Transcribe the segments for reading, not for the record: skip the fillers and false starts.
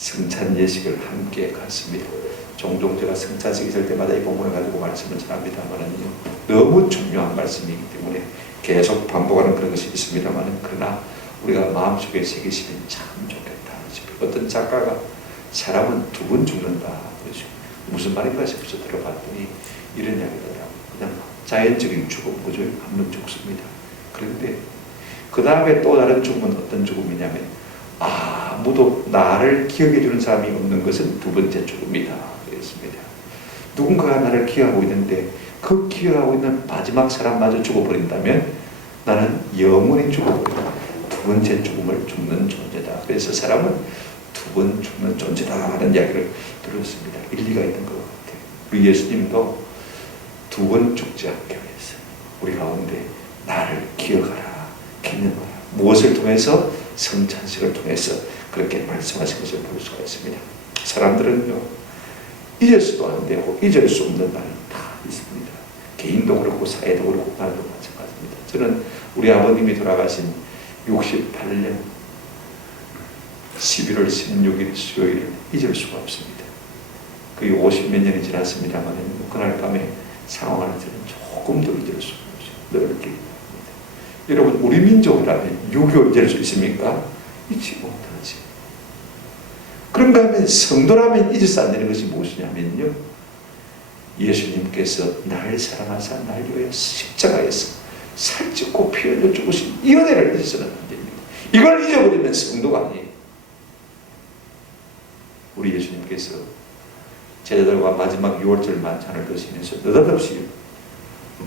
성찬 예식을 함께 갔습니다. 종종 제가 성찬식 있을 때마다 이 본문을 가지고 말씀을 전합니다만은요, 너무 중요한 말씀이기 때문에 계속 반복하는 그런 것이 있습니다만은, 그러나 우리가 마음속에 새기시면 참 좋겠다. 어떤 작가가 사람은 두 번 죽는다, 무슨 말인가 싶어서 들어봤더니 이런 이야기더라고요. 그냥 자연적인 죽음, 그죠? 한 번 죽습니다. 그런데 그 다음에 또 다른 죽음은 어떤 죽음이냐면, 아무도 나를 기억해 주는 사람이 없는 것은 두 번째 죽음이다 그랬습니다. 누군가가 나를 기억하고 있는데 그 기억하고 있는 마지막 사람마저 죽어버린다면 나는 영원히 죽어버린다. 두 번째 죽음을 죽는 존재다. 그래서 사람은 두 번 죽는 존재다 하는 이야기를 들었습니다. 일리가 있는 것 같아요. 우리 예수님도 두 번 죽지 않게 위해서 우리 가운데 나를 기억하라, 기념하라. 무엇을 통해서? 성찬식을 통해서 그렇게 말씀하신 것을 볼 수가 있습니다. 사람들은요, 잊을 수도 안 되고 잊을 수 없는 날이 다 있습니다. 개인도 그렇고 사회도 그렇고 나도 마찬가지입니다. 저는 우리 아버님이 돌아가신 68년 11월 16일 수요일을 잊을 수가 없습니다. 거의 50몇 년이 지났습니다만 그날 밤에 상황을 저는 조금도 잊을 수가 없어요. 넓게. 여러분, 우리 민족이라면 6.25 잊을 수 있습니까? 잊지 못하지. 그런가 하면 성도라면 잊을 수 안 되는 것이 무엇이냐면요, 예수님께서 나를 사랑하사 날 위하여 십자가에서 살찌고 피 흘려 죽으신 이 은혜를 잊어서는 안 됩니다. 이걸 잊어버리면 성도가 아니에요. 우리 예수님께서 제자들과 마지막 6월절 만찬을 드시면서 느닷없이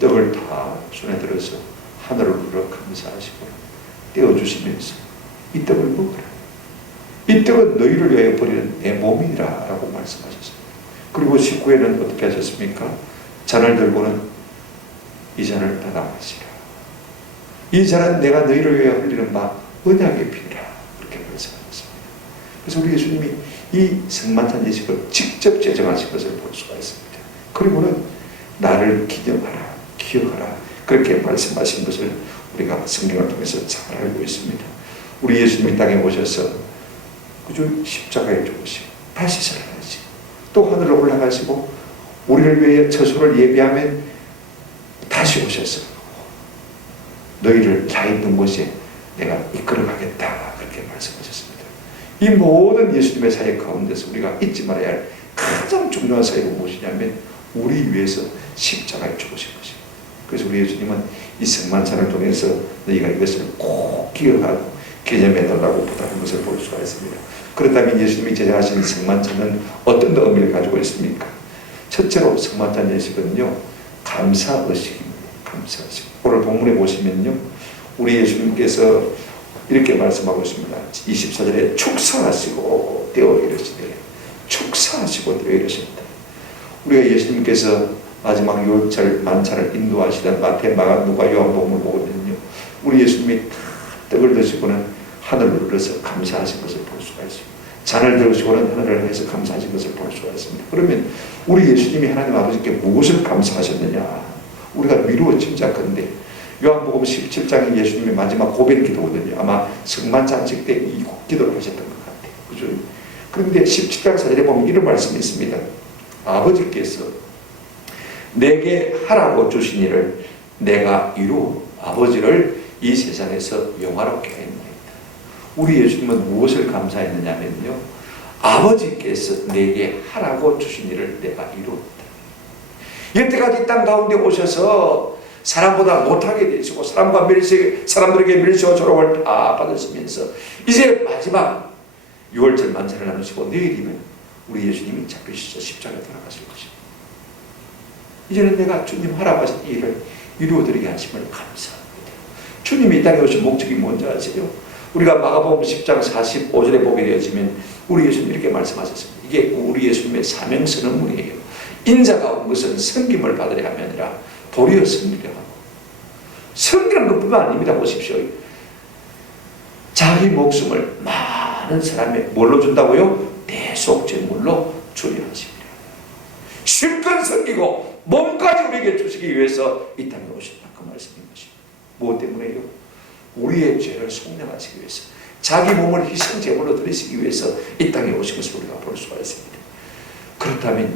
떡을 다 손에 들어서 하늘을 우러 감사하시고 떼어주시면서 이 떡을 먹어라. 이 떡은 너희를 위하여 버리는 내 몸이라 라고 말씀하셨습니다. 그리고 19회는 어떻게 하셨습니까? 잔을 들고는 이 잔을 받아 마시라. 이 잔은 내가 너희를 위하여 흘리는 바 언약의 피라. 그렇게 말씀하셨습니다. 그래서 우리 예수님이 이 성만찬 예식을 직접 제정하신 것을 볼 수가 있습니다. 그리고는 나를 기념하라, 기억하라, 그렇게 말씀하신 것을 우리가 성경을 통해서 잘 알고 있습니다. 우리 예수님이 땅에 오셔서 그저 십자가에 죽으시고 다시 살아나시고 또 하늘로 올라가시고 우리를 위해 처소를 예비하면 다시 오셔서 너희를 나 있는 곳에 내가 이끌어가겠다, 그렇게 말씀하셨습니다. 이 모든 예수님의 사역 가운데서 우리가 잊지 말아야 할 가장 중요한 사역은 무엇이냐면 우리 위해서 십자가에 죽으신 것입니다. 그래서 우리 예수님은 이 성만찬을 통해서 너희가 이것을 꼭 기억하고 개념해달라고 부탁한 것을 볼 수가 있습니다. 그렇다면 예수님이 제정하신 성만찬은 어떤 의미를 가지고 있습니까? 첫째로 성만찬 예식은요, 감사의식입니다. 감사의식. 오늘 본문에 보시면요, 우리 예수님께서 이렇게 말씀하고 있습니다. 24절에 축사하시고 떼어 이르시되, 축사하시고 떼어 이르십니다. 우리가 예수님께서 마지막 6월절 만찬을 인도하시던 마태, 마가, 누가, 요한복음을 보거든요, 우리 예수님이 떡을 드시고는 하늘을 눌러서 감사하신 것을 볼 수가 있습니다. 잔을 들으시고는 하늘을 해서 감사하신 것을 볼 수가 있습니다. 그러면 우리 예수님이 하나님 아버지께 무엇을 감사하셨느냐, 우리가 미루어 짐작컨대 요한복음 17장이 예수님의 마지막 고백 기도거든요. 아마 성만찬식 때 이 기도를 하셨던 것 같아요. 그죠? 그런데 17장 4절에 보면 이런 말씀이 있습니다. 아버지께서 내게 하라고 주신 일을 내가 이루어 아버지를 이 세상에서 영화롭게 했나이다. 우리 예수님은 무엇을 감사했느냐면요, 아버지께서 내게 하라고 주신 일을 내가 이루었다. 여태까지 땅 가운데 오셔서 사람보다 못하게 되시고 사람들에게 멸시와 조롱을 다 받으시면서 이제 마지막 6월절 만찬을 나누시고 내일이면 우리 예수님이 잡히셔서 십자가에 돌아가실 것입니다. 이제는 내가 주님 하라고 하신 일을 이루어드리게 하심을 감사합니다. 주님이 이 땅에 오신 목적이 뭔지 아세요? 우리가 마가복음 10장 45절에 보게 되어지면 우리 예수님 이렇게 말씀하셨습니다. 이게 우리 예수님의 사명 선언문이에요. 인자가 온 것은 섬김을 받으려 함이 아니라 도리어 섬기려 하고. 섬기는 것뿐만 아닙니다. 보십시오. 자기 목숨을 많은 사람에 뭘로 준다고요? 대속제물로 주려 하십니다. 실컷 섬기고 몸까지 우리에게 주시기 위해서 이 땅에 오셨다, 그 말씀인 것입니다. 무엇 때문에요? 우리의 죄를 속량하시기 위해서, 자기 몸을 희생 제물로 드리시기 위해서 이 땅에 오신 것을 우리가 볼 수가 있습니다. 그렇다면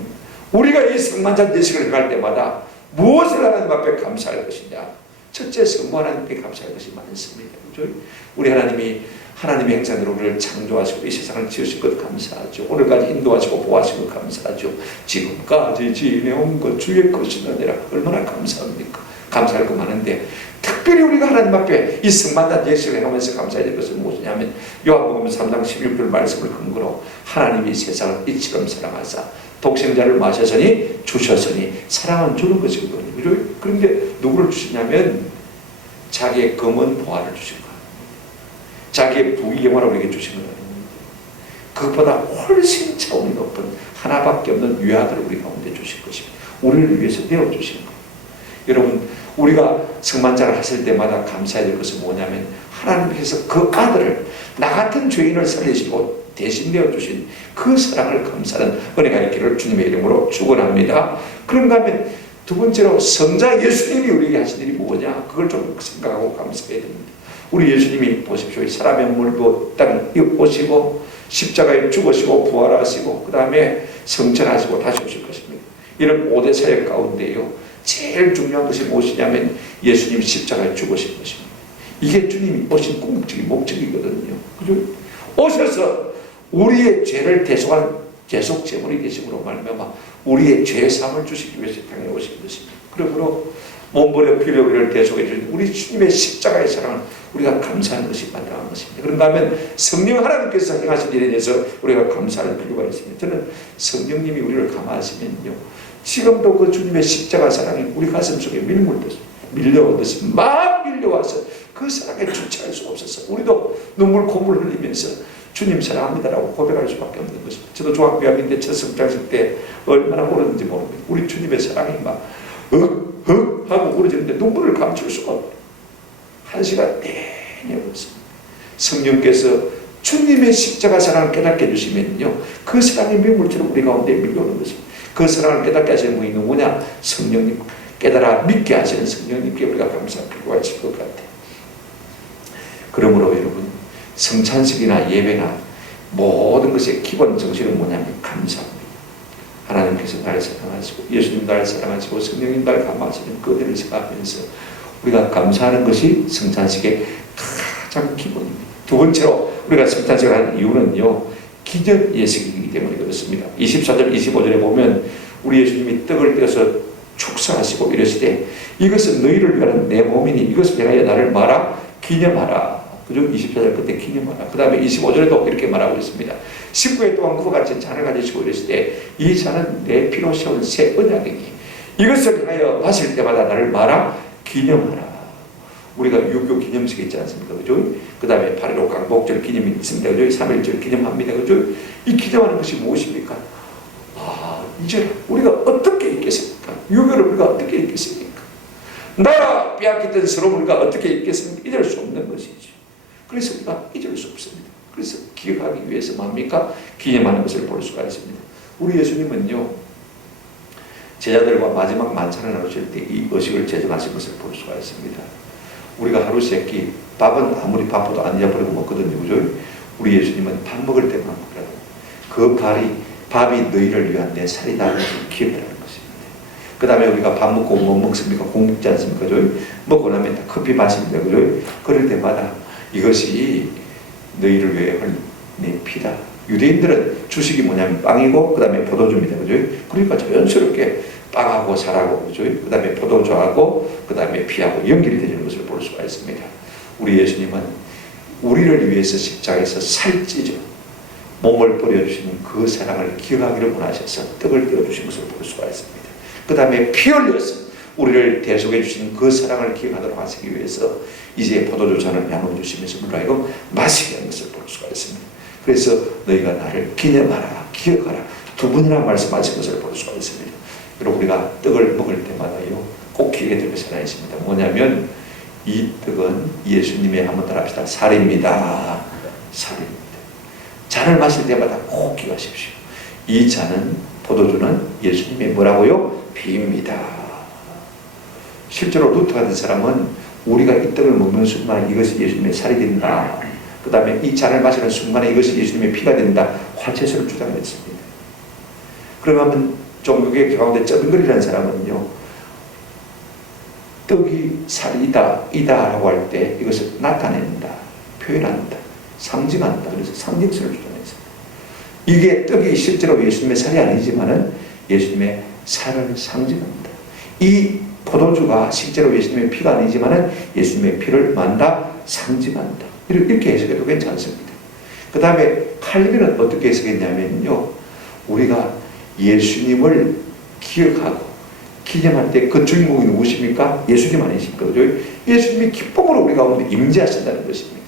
우리가 이 성만찬 예식을 행할 때마다 무엇을 하나님 앞에 감사할 것이냐? 첫째, 성부 하나님께 감사할 것이 많습니다. 그렇죠? 우리 하나님이 하나님의 행사대로 우리를 창조하시고 이 세상을 지으신 것 감사하죠. 오늘까지 인도하시고 보호하신 것 감사하죠. 지금까지 지내온 것 주의 것이 아니라 얼마나 감사합니까? 감사할 거 많은데 특별히 우리가 하나님 앞에 이 성만찬 예식을 행하면서 감사해야 될 것은 무엇이냐면 요한복음 3장 16절 말씀을 근거로 하나님이 세상을 이처럼 사랑하사 독생자를 마셨으니 주셨으니 사랑은 주는 것이거든요. 그런데 누구를 주시냐면 자기의 검은 보화를 주신 거예요. 자기의 부귀영화를 우리에게 주신 거예요. 그것보다 훨씬 차원이 높은 하나밖에 없는 유아들을 우리 가운데 주신 것입니다. 우리를 위해서 내어주신 거예요. 여러분, 우리가 성만찬을 하실 때마다 감사해야 될 것은 뭐냐면 하나님께서 그 아들을 나 같은 죄인을 살리시고 대신 내어주신 그 사랑을 감사하는 은혜가 있기를 주님의 이름으로 축원합니다. 그런가 하면 두 번째로 성자 예수님이 우리에게 하신 일이 뭐냐? 그걸 좀 생각하고 감사해야 됩니다. 우리 예수님이 보십시오. 사람의 물도 땅에 오시고 십자가에 죽으시고 부활하시고 그 다음에 성천하시고 다시 오실 것입니다. 이런 5대 사역 가운데요, 제일 중요한 것이 무엇이냐면 예수님 십자가에 죽으신 것입니다. 이게 주님이 오신 궁극적인 목적이거든요. 그죠? 오셔서 우리의 죄를 대속한 대속 제물이 되심으로 말미암아 우리의 죄 사함을 주시기 위해서 땅에 오신 것입니다. 그러므로 몸버려 피로 우리를 대속해 주신 우리 주님의 십자가의 사랑을 우리가 감사하는 것이 마땅한 것입니다. 그런가 하면 성령 하나님께서 행하신 일에 대해서 우리가 감사할 필요가 있습니다. 저는 성령님이 우리를 감화하시면요, 지금도 그 주님의 십자가 사랑이 우리 가슴 속에 밀려오듯이 막 밀려와서 그 사랑에 주체할 수 없어서 우리도 눈물 콧물 흘리면서 주님 사랑합니다라고 고백할 수밖에 없는 것입니다. 저도 중학교학인데 첫 성장식 때 얼마나 울었는지 모릅니다. 우리 주님의 사랑이 막 하고 울어지는데 눈물을 감출 수가 없어요. 한 시간 내내 울었습니다. 성령께서 주님의 십자가 사랑을 깨닫게 해주시면요, 그 사랑의 매물처럼 우리 가운데 밀려오는 것입니다. 그 사랑을 깨닫게 하시는 분이 누구냐? 성령님. 깨달아 믿게 하시는 성령님께 우리가 감사할 필요가 있을 것 같아요. 그러므로 여러분, 성찬식이나 예배나 모든 것의 기본 정신은 뭐냐면 감사합니다. 하나님께서 나를 사랑하시고 예수님 나를 사랑하시고 성령님 나를 감화하시는 그들을 생각하면서 우리가 감사하는 것이 성찬식의 가장 기본입니다. 두 번째로 우리가 성찬식을 하는 이유는요, 기념 예식이기 때문에 그렇습니다. 24절 25절에 보면 우리 예수님이 떡을 떼어서 축사하시고 이러시되 이것은 너희를 위한 내 몸이니 이것을 위하여 나를 말아 기념하라. 그죠? 24절 끝에 기념하라. 그 다음에 25절에도 이렇게 말하고 있습니다. 19회 동안 그와 같이 잔을 가지시고 이러시되 이 잔은 내 피로 세운 새 언약이니 이것을 위하여 마실 때마다 나를 말아 기념하라. 우리가 유교 기념식이 있지 않습니까? 그죠? 그 다음에 8.15 강복절 기념이 있습니다. 그죠? 3.1절 기념합니다. 그죠? 이 기념하는 것이 무엇입니까? 이제 우리가 어떻게 있겠습니까? 유교를 우리가 어떻게 있겠습니까? 나라 빼앗겼던 서로 우리가 어떻게 있겠습니까? 잊을 수 없는 것이죠. 그래서 우리가 잊을 수 없습니다. 그래서 기억하기 위해서 뭡니까? 기념하는 것을 볼 수가 있습니다. 우리 예수님은요, 제자들과 마지막 만찬을 나누실 때 이 의식을 제정하신 것을 볼 수가 있습니다. 우리가 하루 세 끼 밥은 아무리 바빠도 안 잊어버리고 먹거든요. 그죠? 우리 예수님은 밥 먹을 때만 먹으라고. 그 밥이 너희를 위한 내 살이다라는 것을 기억하라는 것입니다. 그 다음에 우리가 밥 먹고 뭐 먹습니까? 국 먹지 않습니까? 그죠? 먹고 나면 다 커피 마십니다. 그죠? 그럴 때마다 이것이 너희를 위해 내 피다. 유대인들은 주식이 뭐냐면 빵이고 그 다음에 포도주입니다. 그죠? 그러니까 자연스럽게 빵하고 살하고 그죠? 그 다음에 포도주하고 그 다음에 피하고 연결이 되는 것을 볼 수가 있습니다. 우리 예수님은 우리를 위해서 십자가에서 살찌죠. 몸을 버려주시는 그 사랑을 기억하기를 원하셔서 떡을 떼어주신 것을 볼 수가 있습니다. 그 다음에 피 흘려서 우리를 대속해 주신 그 사랑을 기억하도록 하시기 위해서 이제 포도주 잔을 나눠 주시면서 우리가 이거 마시게 하는 것을 볼 수가 있습니다. 그래서 너희가 나를 기념하라, 기억하라 두 번이나 말씀하신 것을 볼 수가 있습니다. 그리고 우리가 떡을 먹을 때마다요, 꼭 기억해야 될 것이 하나 있습니다. 뭐냐면 이 떡은 예수님의, 한번 따라합시다. 살입니다. 살입니다. 잔을 마실 때마다 꼭 기억하십시오. 이 잔은, 포도주는 예수님의 뭐라고요? 피입니다. 실제로 루터 같은 사람은 우리가 이 떡을 먹는 순간 이것이 예수님의 살이 된다 그 다음에 이 잔을 마시는 순간에 이것이 예수님의 피가 된다. 화채술을 주장했습니다. 그러면 종교계 가운데 쩌둥거리는 사람은요, 떡이 살이다, 이다라고 할 때 이것을 나타낸다, 표현한다, 상징한다. 그래서 상징술을 주장했습니다. 이게 떡이 실제로 예수님의 살이 아니지만은 예수님의 살을 상징합니다. 이 포도주가 실제로 예수님의 피가 아니지만은 예수님의 피를 만다, 상징한다. 이렇게 해석해도 괜찮습니다. 그 다음에 칼빈은 어떻게 해석했냐면요, 우리가 예수님을 기억하고 기념할 때 그 주인공이 누구십니까? 예수님 아니십니까? 그죠? 예수님이 기쁨으로 우리 가운데 임재하신다는 것입니다.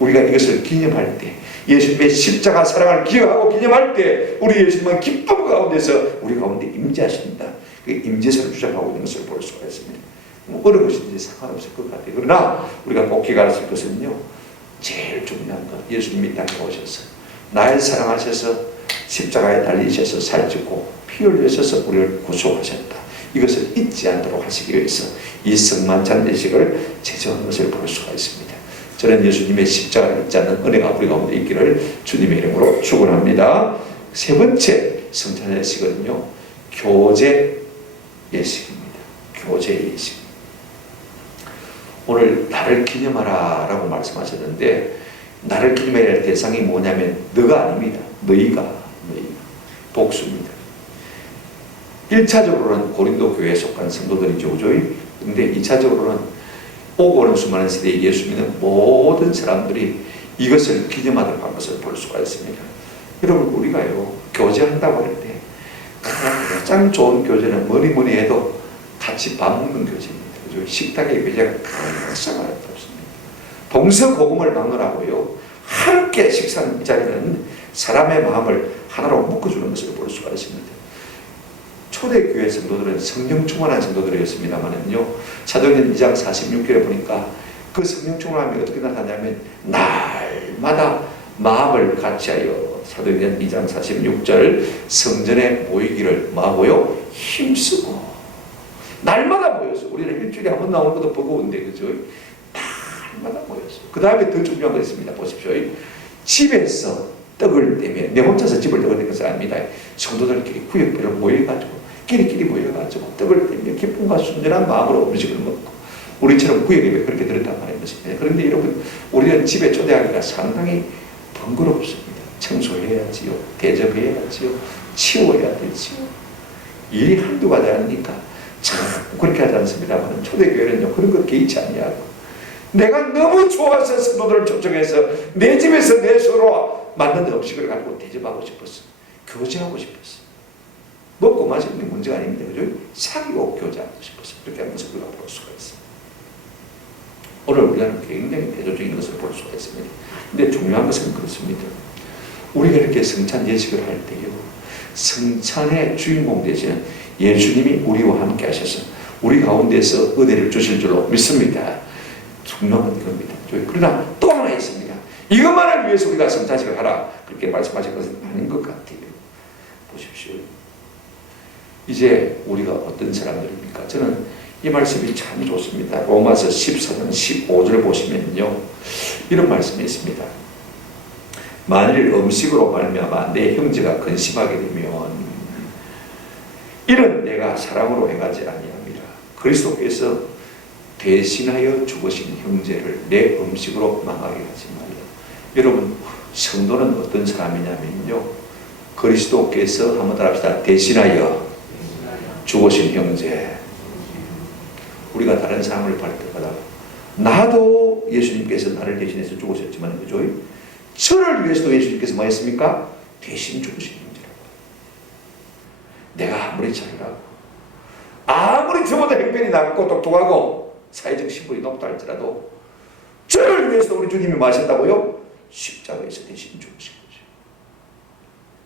우리가 이것을 기념할 때, 예수님의 십자가 사랑을 기억하고 기념할 때 우리 예수님은 기쁨 가운데서 우리 가운데 임재하신다. 그 임재설을 주장하고 있는 것을 볼 수가 있습니다. 어느 것인지 상관없을 것 같아요. 그러나 우리가 꼭 기억할 것은요, 제일 중요한 것, 예수님이 땅에 오셔서 나를 사랑하셔서 십자가에 달리셔서 살찌고 피 흘리셔서 우리를 구속하셨다. 이것을 잊지 않도록 하시기 위해서 이 성만찬 예식을 제정한 것을 볼 수가 있습니다. 저는 예수님의 십자가를 잊지 않는 은혜가 우리 가운데 있기를 주님의 이름으로 축원합니다. 세 번째 성찬 예식은요, 교제 예식입니다. 교제 예식. 오늘 나를 기념하라 라고 말씀하셨는데, 나를 기념해야 할 대상이 뭐냐면 너가 아닙니다. 너희가 복수입니다. 1차적으로는 고린도 교회에 속한 성도들이죠. 근데 2차적으로는 오고 오는 수많은 시대에 예수 믿는 모든 사람들이 이것을 기념하도록 한 것을 볼 수가 있습니다. 여러분, 우리가요, 교제한다고 할 때 가장 좋은 교제는 뭐니 해도 같이 밥 먹는 교제입니다. 그죠? 식탁의 교제가 가장 어렵습니다. 동서고금을 막론하고요, 함께 식사하는 이 자리는 사람의 마음을 하나로 묶어주는 것을 볼 수가 있습니다. 초대교회 성도들은 성령 충만한 성도들이었습니다만은요, 사도행전 2장 46절에 보니까 그 성령 충만함이 어떻게 나타나냐면 날마다 마음을 같이하여, 사도행전 2장 46절, 성전에 모이기를 뭐하고요? 힘쓰고. 날마다 모였어. 우리는 일주일에 한 번 나오는 것도 버거운데, 그죠? 날마다 모였어. 그 다음에 더 중요한 거 있습니다. 보십시오. 집에서 떡을 떼면, 내 혼자서 집을 떡을 것이 아닙니다. 성도들끼리 구역별로 모여가지고, 끼리끼리 모여가지고 떡을 떼며 기쁨과 순전한 마음으로 음식을 먹고, 우리처럼 구역에 왜 그렇게 들었단 말인 것입니다. 그런데 여러분, 우리는 집에 초대하기가 상당히 번거롭습니다. 청소해야지요, 대접해야지요, 치워야 되지요. 일이 한두 가지 아니니까 자꾸 그렇게 하지 않습니다만, 초대교회는요, 그런 거 개의치 아니하고, 내가 너무 좋아서 성도들을 초청해서 내 집에서 내 손으로 만든 음식을 가지고 대접하고 싶었어. 교제하고 싶었어. 먹고 마시는 게 문제가 아닙니다. 그죠? 사귀고 교제하고 싶었어. 그렇게 하는 것을 우리가 볼 수가 있습니다. 오늘 우리는 굉장히 대조적인 것을 볼 수가 있습니다. 근데 중요한 것은 그렇습니다. 우리가 이렇게 성찬 예식을 할 때요, 성찬의 주인공 되시는 예수님이 우리와 함께 하셔서 우리 가운데서 은혜를 주실 줄로 믿습니다. 중요한 건 이겁니다. 그러나 또 하나 있습니다. 이것만을 위해서 우리가 성찬식을 하라, 그렇게 말씀하신 것은 아닌 것 같아요. 보십시오. 이제 우리가 어떤 사람들입니까? 저는 이 말씀이 참 좋습니다. 로마서 14장 15절 보시면요, 이런 말씀이 있습니다. 만일 음식으로 말미암아 내 형제가 근심하게 되면 이는 내가 사랑으로 행하지 아니함이라. 그리스도께서 대신하여 죽으신 형제를 내 음식으로 망하게 하지 말라. 여러분, 성도는 어떤 사람이냐면요, 그리스도께서 한번 따라합시다. 대신하여 죽으신 형제. 우리가 다른 사람을 볼 때마다 나도 예수님께서 나를 대신해서 죽으셨지만, 그죠? 저를 위해서도 예수님께서 뭐 했습니까? 대신 죽으신 형제라고. 내가 아무리 잘나고 아무리 저보다 행편이 낮고 똑똑하고 사회적 신분이 높다 할지라도 저를 위해서도 우리 주님이 뭐 하셨다고요? 십자가에서 대신 죽으신 거죠.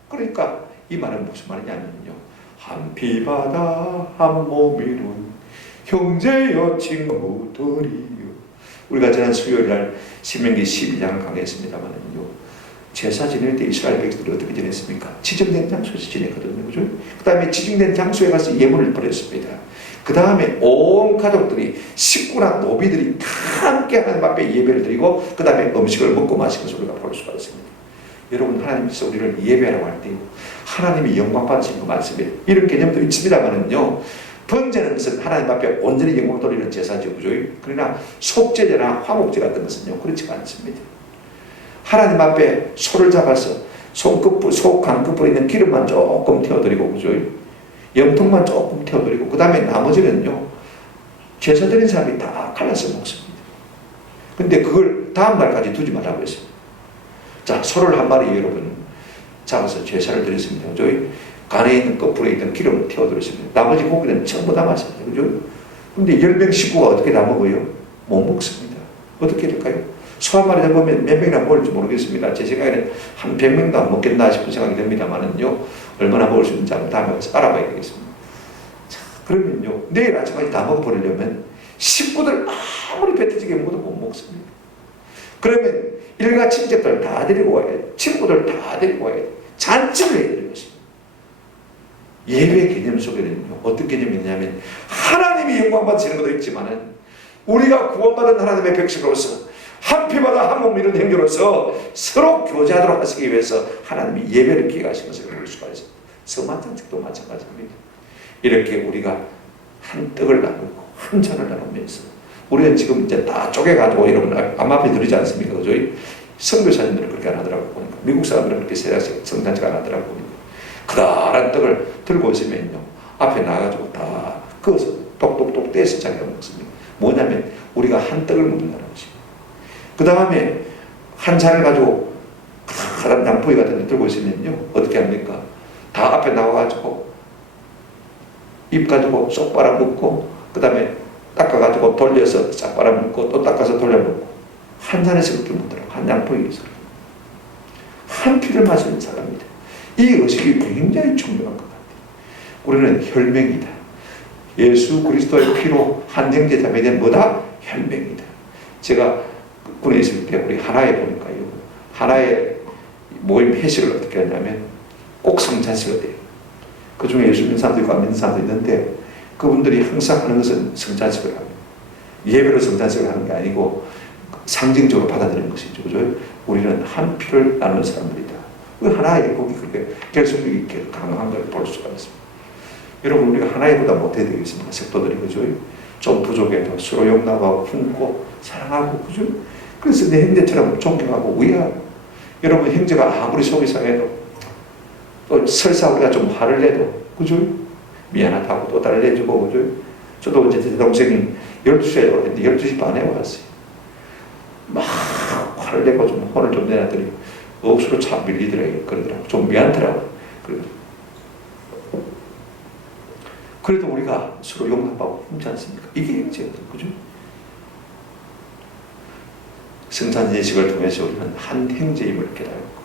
그러니까 이 말은 무슨 말이냐면요, 한 피바다 한 몸이룬 형제여 친구들이요. 우리가 지난 수요일날 신명기 12장을 강의했습니다만요, 제사 지낼 때 이스라엘 백성들이 어떻게 지냈습니까? 지정된 장소에서 지냈거든요. 그죠? 그 다음에 지정된 장소에 가서 예물을 드렸습니다. 그 다음에 온 가족들이 식구나 노비들이 다 함께 하나님 앞에 예배를 드리고 그 다음에 음식을 먹고 마시는 것을 우리가 볼 수가 있습니다. 여러분, 하나님께서 우리를 예배하라고 할 때 하나님이 영광 받으시는 거 맞습니다. 이런 개념도 있습니다만은요, 번제는 것은 하나님 앞에 온전히 영광 돌리는 제사죠, 그죠? 그러나 속죄제나 화목제 같은 것은요, 그렇지가 않습니다. 하나님 앞에 소를 잡아서 속 간끝부에 있는 기름만 조금 태워드리고, 그죠? 염통만 조금 태워드리고, 그 다음에 나머지는요, 제사 드린 사람이 다 갈라서 먹습니다. 근데 그걸 다음날까지 두지 말라고 했습니다. 자, 소를 한 마리 여러분 잡아서 제사를 드렸습니다. 그죠? 간에 있는 끝부에 있는 기름을 태워드렸습니다. 나머지 고기는 전부 다 마십니다. 그죠? 근데 10명 식구가 어떻게 다 먹어요? 못 먹습니다. 어떻게 될까요? 소 한 마리 잡으면 몇 명이나 먹을지 모르겠습니다. 제 생각에는 한 100명도 안 먹겠나 싶은 생각이 듭니다만은요, 얼마나 먹을 수 있는지 한번 다음에 가서 알아봐야 되겠습니다. 자, 그러면요, 내일 아침까지 다 먹어버리려면 식구들 아무리 뱉어지게 먹어도 못 먹습니다. 그러면 일가 친척들 다 데리고 와야 돼. 친구들 다 데리고 와야 돼. 잔치를 해야 되는 것입니다. 예배 개념 속에는요, 어떤 개념이 있냐면 하나님이 영광 받으시는 것도 있지만은 우리가 구원받은 하나님의 백성으로서 한 피마다 한 몸 이룬 행위로서 서로 교제하도록 하시기 위해서 하나님이 예배를 기획하신 것을 볼 수가 있습니다. 성만찬식도 마찬가지입니다. 이렇게 우리가 한 떡을 나누고 한 잔을 나누면서 우리는 지금 이제 다 쪼개가지고 여러분 암앞에 드리지 않습니까? 그죠? 선교사님들은 그렇게 안 하더라고 보니까. 미국 사람들은 그렇게 성탄식 안 하더라고 보니까. 그다란 떡을 들고 있으면요, 앞에 나가지고 다 그어서 똑똑똑 떼서 자기가 먹습니다. 뭐냐면 우리가 한 떡을 먹는다는 것입니다. 그 다음에 한 잔을 가지고 가단 양포기 같은 데 들고 있으면요, 어떻게 합니까? 다 앞에 나와가지고 입 가지고 쏙 빨아먹고, 그 다음에 닦아가지고 돌려서 싹 빨아먹고, 또 닦아서 돌려먹고, 한 잔에서 그렇게 먹더라고. 한 양포기에서 한 피를 마시는 사람입니다. 이 의식이 굉장히 중요한 것 같아요. 우리는 혈맹이다. 예수 그리스도의 피로 한 형제 자매된 뭐다? 혈맹이다. 제가 군에 있을 때 우리 하나에 보니까요, 하나의 모임 회식을 어떻게 하냐면 꼭 성찬식을 해요. 그 중에 예수 믿는 사람도 있고 안 믿는 사람도 있는데 그분들이 항상 하는 것은 성찬식을 합니다. 예배로 성찬식을 하는 게 아니고 상징적으로 받아들이는 것이죠. 그죠? 우리는 한 피를 나누는 사람들이다. 그 하나의 거기 그렇게 결속력이 있게 강한 걸 볼 수가 있습니다. 여러분, 우리가 하나의보다 못해야 되겠습니까? sekto들이, 그죠? 좀 부족해도 서로 용납하고 품고 사랑하고, 그죠? 그래서 내 형제처럼 존경하고 위하고. 여러분, 형제가 아무리 속이 상해도 또 설사 우리가 좀 화를 내도, 그죠? 미안하다고 또 달을 내주고, 그죠? 저도 이제 제 동생이 12시에 오는데 12시 반에 왔어요. 막 화를 내고 좀 혼을 좀 내놨더니 억수로 참 밀리더라고요. 그러더라고요. 좀 미안하더라고요. 그래도 우리가 서로 용납하고 품지 않습니까? 이게 형제거든, 그죠? 성찬 예식을 통해서 우리는 한 형제임을 깨달고,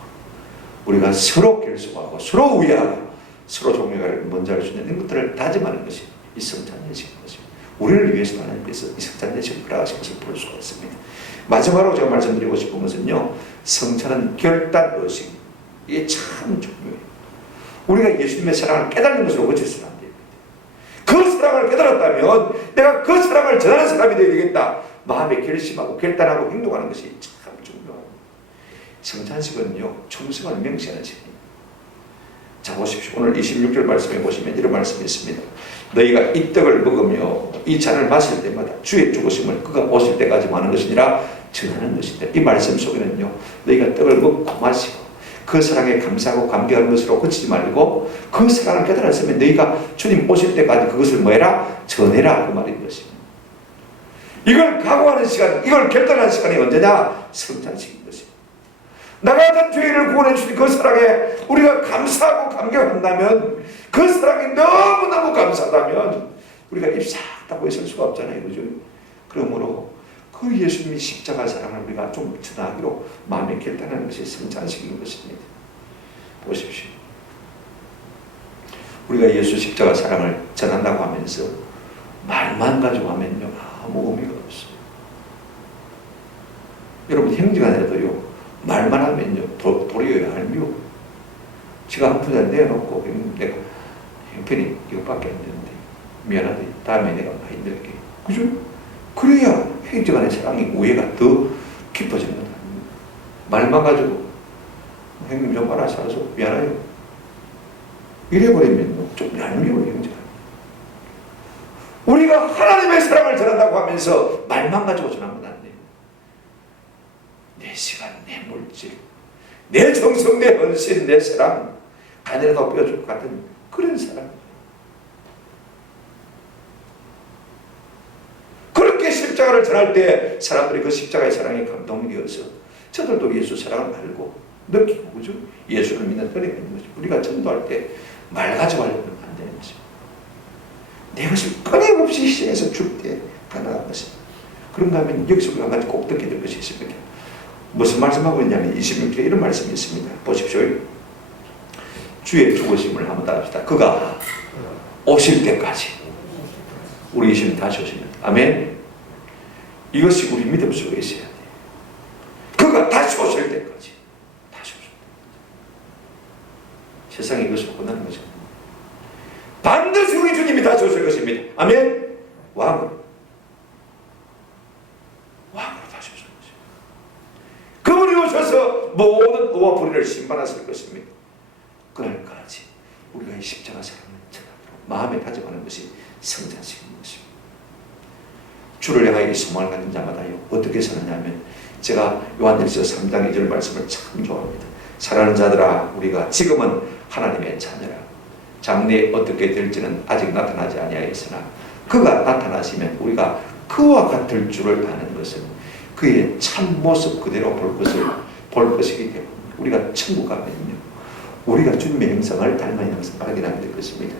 우리가 서로 결속하고, 서로 위하고, 서로 존경을 먼저 할 수 있는 것들을 다짐하는 것이 이 성찬 예식인 것입니다. 우리를 위해서 하나님께서 이 성찬 예식을 허락하신 것을 볼 수가 있습니다. 마지막으로 제가 말씀드리고 싶은 것은요, 성찬은 결단 의식. 이게 참 중요해요. 우리가 예수님의 사랑을 깨닫는 것으로 그쳐서는 안 됩니다. 그 사랑을 깨달았다면 내가 그 사랑을 전하는 사람이 되어야 되겠다. 마음에 결심하고 결단하고 행동하는 것이 참 중요합니다. 성찬식은요, 충성을 명시하는 식입니다. 자, 보십시오. 오늘 26절 말씀에 보시면 이런 말씀이 있습니다. 너희가 이 떡을 먹으며 이 잔을 마실 때마다 주의 죽으심을 그가 오실 때까지 마는 것이니라 전하는 것인데, 이 말씀 속에는요, 너희가 떡을 먹고 마시고 그 사랑에 감사하고 감격하는 것으로 그치지 말고 그 사랑을 깨달았으면 너희가 주님 오실 때까지 그것을 뭐해라? 전해라. 그 말인 것입니다. 이걸 각오하는 시간, 이걸 결단하는 시간이 언제냐? 성찬식인 것입니다. 나 같은 죄인을 구원해 주신 그 사랑에 우리가 감사하고 감격한다면, 그 사랑이 너무너무 감사하다면 우리가 입 싹 닫고 있을 수가 없잖아요. 그죠? 그러므로 그 예수님이 십자가 사랑을 우리가 좀 전하기로 마음에 결단하는 것이 성찬식인 것입니다. 보십시오. 우리가 예수 십자가 사랑을 전한다고 하면서 말만 가지고 하면요, 아무 의미가 없어요. 여러분, 형제가 돼도요, 말만 하면요, 도리어야 할미요. 제가 한 푼을 내놓고 내가 형편이 이거밖에 안 되는데 미안하다. 다음에 내가 많이 늘게. 그죠? 그래야 형제간의 사랑이 우애가 더 깊어지는 거다. 말만 가지고 형님 좀 알아서 미안해요. 이래버리면 좀 얄미워요, 형제가. 우리가 하나님의 사랑을 전한다고 하면서 말만 가지고 전하면 안 돼요. 내 시간, 내 물질, 내 정성, 내 헌신, 내 사랑, 가늘어도 뼈줄 것 같은 그런 사랑. 그렇게 십자가를 전할 때 사람들이 그 십자가의 사랑에 감동이 되어서 저들도 예수 사랑을 알고 느끼고, 그죠? 예수를 믿는 은혜가 있는 거죠. 우리가 전도할 때 말 가지고 하려면 안 되는 거죠. 내 것을 끊임없이 희생해서 줄 때 가능한 것입니다. 그런가 하면 여기서 한 가지 꼭 듣게 될 것이 있습니다. 무슨 말씀하고 있냐면 26절에 이런 말씀이 있습니다. 보십시오. 주의 죽으심을 한번 따라합시다. 그가 오실 때까지. 우리 예수님 다시 오시면. 아멘. 이것이 우리 믿음 속에 있어야 돼요. 그가 다시 오실 때까지. 다시 오실 때까지. 세상이 이것을 원하는 거죠. 반드시 우리 주님이 다시 오실 것입니다. 아멘. 왕으로 다시 오실 것입니다. 그분이 오셔서 모든 의와 불의를 심판하실 것입니다. 그날까지 우리가 이 십자가 사랑을 전하도록 마음에 다짐하는 것이 성장식인 것입니다. 주를 향하여 이 소망을 가진 자마다요 어떻게 사느냐면, 제가 요한일서 3장 2절 말씀을 참 좋아합니다. 사랑하는 자들아, 우리가 지금은 하나님의 자녀라. 장래에 어떻게 될지는 아직 나타나지 아니하였으나 그가 나타나시면 우리가 그와 같을 줄을 아는 것은 그의 참 모습 그대로 볼 것이기 때문에, 우리가 천국 가면요 우리가 주님의 형상을 닮은 형상을 확인하게 될 것입니다.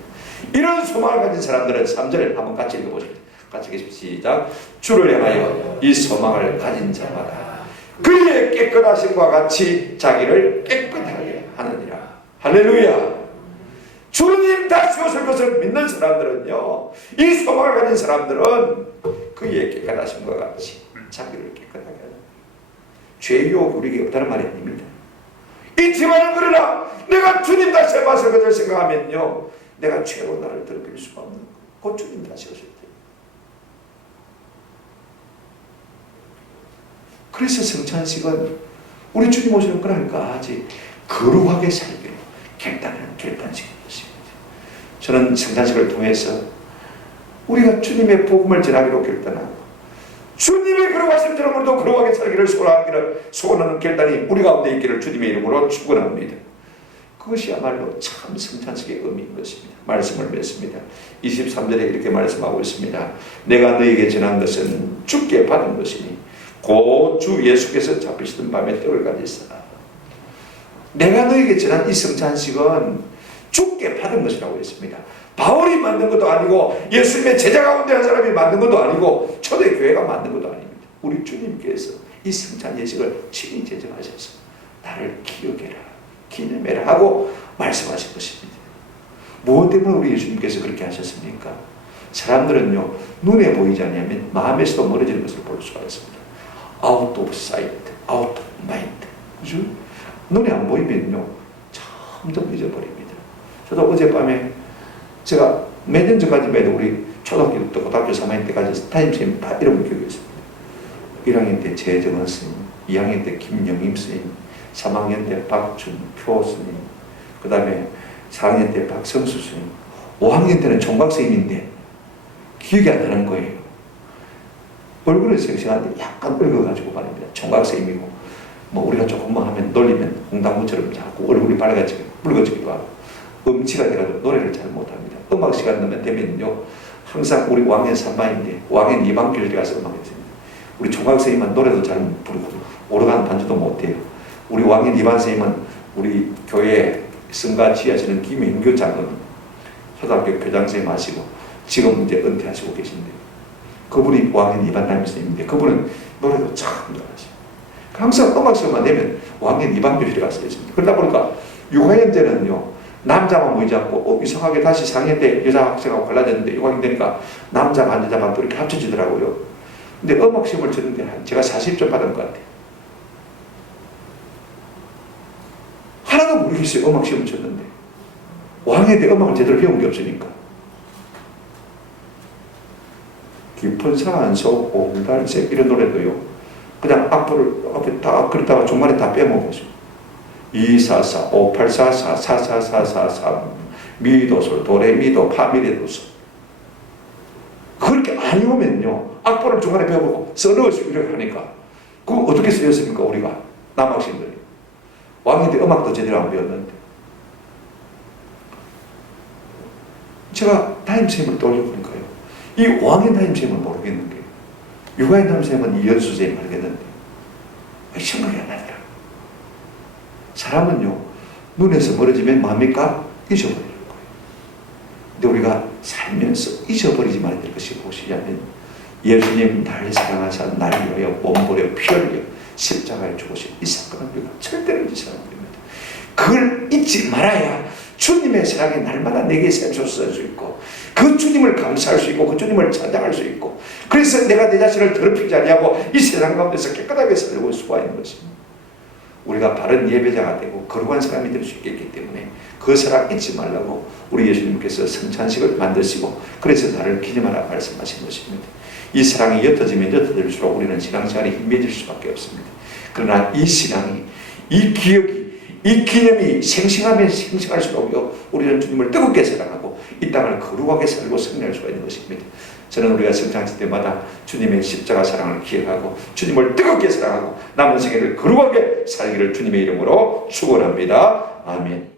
이런 소망을 가진 사람들은 3절을 한번 같이 읽어보십시오. 같이 시작. 주를 향하여 이 소망을 가진 자마다 그의 깨끗하심과 같이 자기를 깨끗하게 하느니라. 할렐루야. 주님 다시 오실 것을 믿는 사람들은요, 이 소망을 가진 사람들은 그의 깨끗하심과 같이 자기를 깨끗하게 하는, 죄의 유혹이 우리에게 없다는 말이 아닙니다. 있지만은 그러나 내가 주님 다시 와서 것을 생각하면요, 내가 죄로 나를 더럽힐 수가 없는 거예요. 곧 주님 다시 오실 때. 그래서 성찬식은 우리 주님 오시는 그날까지 거룩하게 살기로 결단식인 것입니다. 저는 성찬식을 통해서 우리가 주님의 복음을 전하기로 결단하고 주님의 거룩하심처럼 우리도 거룩하게 살기를 소원하는 결단이 우리 가운데 있기를 주님의 이름으로 축원합니다. 그것이야말로 참 성찬식의 의미인 것입니다. 말씀을 맺습니다. 23절에 이렇게 말씀하고 있습니다. 내가 너에게 전한 것은 주께 받은 것이니 곧 주 예수께서 잡히시던 밤에 떡을 가지사. 내가 너에게 전한 이 성찬식은 주께 받은 것이라고 했습니다. 바울이 만든 것도 아니고 예수님의 제자 가운데 한 사람이 만든 것도 아니고 초대교회가 만든 것도 아닙니다. 우리 주님께서 이 성찬 예식을 친히 제정하셔서 나를 기억해라, 기념해라 하고 말씀하신 것입니다. 무엇 때문에 우리 예수님께서 그렇게 하셨습니까? 사람들은요, 눈에 보이지 않으면 마음에서도 멀어지는 것을 볼 수가 있습니다. out of sight, out of mind. 그죠? 눈에 안 보이면요, 점점 잊어버립니다. 저도 어젯밤에 제가 몇 년 전까지만 해도 우리 초등학교 때부터 고등학교 3학년 때까지 담임선생님 다 이름을 기억이 있습니다. 1학년 때 재정원 스님, 2학년 때 김영임 스님, 3학년 때 박준표 스님, 그 다음에 4학년 때 박성수 스님, 5학년 때는 총각 스님인데 기억이 안 나는 거예요. 얼굴은 생생한데 약간 늙어가지고 말입니다. 총각 스님이고, 뭐 우리가 조금만 하면 놀리면 홍당무처럼 자꾸 얼굴이 빨개지고 붉어지기도 하고 음치가 돼가지고 노래를 잘 못합니다. 음악 시간 되면요, 항상 우리 왕년 3반인데 왕년 2반 교실에 가서 음악했습니다. 우리 총각 선생님은 노래도 잘 부르고 오르간 반주도 못해요. 우리 왕년 2반 선생님은 우리 교회 성가 지하시는 김인교 장로님, 초등학교 교장 선생님 하시고 지금 이제 은퇴하시고 계신데, 그분이 왕년 2반 담임 선생님인데 그분은 노래도 참 잘하시고 항상 음악 시간만 되면 왕년 2반 교실에 가서 했습니다. 그러다 보니까 6학년 때는요, 남자만 보이지 않고 이상하게 다시 4학년 때 여자 학생하고 갈라졌는데 6학년 되니까 남자 반 여자 반 또 이렇게 합쳐지더라고요. 근데 음악 시험을 쳤는데 제가 40점 받은 것 같아요. 하나도 모르겠어요. 음악 시험을 쳤는데 5학년 때 음악을 제대로 배운 게 없으니까. 깊은 산속 오달새 이런 노래도요. 그냥 앞으로 앞에 딱 그러다가 중간에 다 빼먹었어요. 244, 5844, 44444, 미도솔, 도레미도, 파미레도솔. 그렇게 안 외우면요, 악보를 중간에 배우고 써넣으시고 이렇게 하니까 그거 어떻게 쓰였습니까? 우리가 남학생들이 왕인데 음악도 제대로 안 배웠는데. 제가 담임쌤을 떠올려보니까요, 이 왕인 담임쌤은 모르겠는 게 유가인 담임쌤은 이연수 선생님 알겠는데 생각이 안 나더라. 사람은요, 눈에서 멀어지면 뭡니까? 잊어버리는 거예요. 근데 우리가 살면서 잊어버리지 말아야 될 것이 무엇이냐면, 예수님 날 사랑하사 나를 위하여 몸버려 피 흘려 십자가에 죽으신 이 사건은 우리가 절대로 잊지 않아야 됩니다. 그걸 잊지 말아야 주님의 사랑이 날마다 내게 샘솟을 수 있고, 그 주님을 감사할 수 있고, 그 주님을 찬양할 수 있고, 그래서 내가 내 자신을 더럽히지 아니하고 이 세상 가운데서 깨끗하게 살고 수가 있는 것입니다. 우리가 바른 예배자가 되고 거룩한 사람이 될 수 있겠기 때문에 그 사랑 잊지 말라고 우리 예수님께서 성찬식을 만드시고, 그래서 나를 기념하라 말씀하신 것입니다. 이 사랑이 옅어지면 옅어질수록 우리는 신앙생활이 힘해질 수밖에 없습니다. 그러나 이 신앙이, 이 기억이, 이 기념이 생생하면 생생할수록요, 우리는 주님을 뜨겁게 사랑하고 이 땅을 거룩하게 살고 승리할 수가 있는 것입니다. 저는 우리가 성찬식 때마다 주님의 십자가 사랑을 기억하고 주님을 뜨겁게 사랑하고 남은 생애를 거룩하게 살기를 주님의 이름으로 축원합니다. 아멘.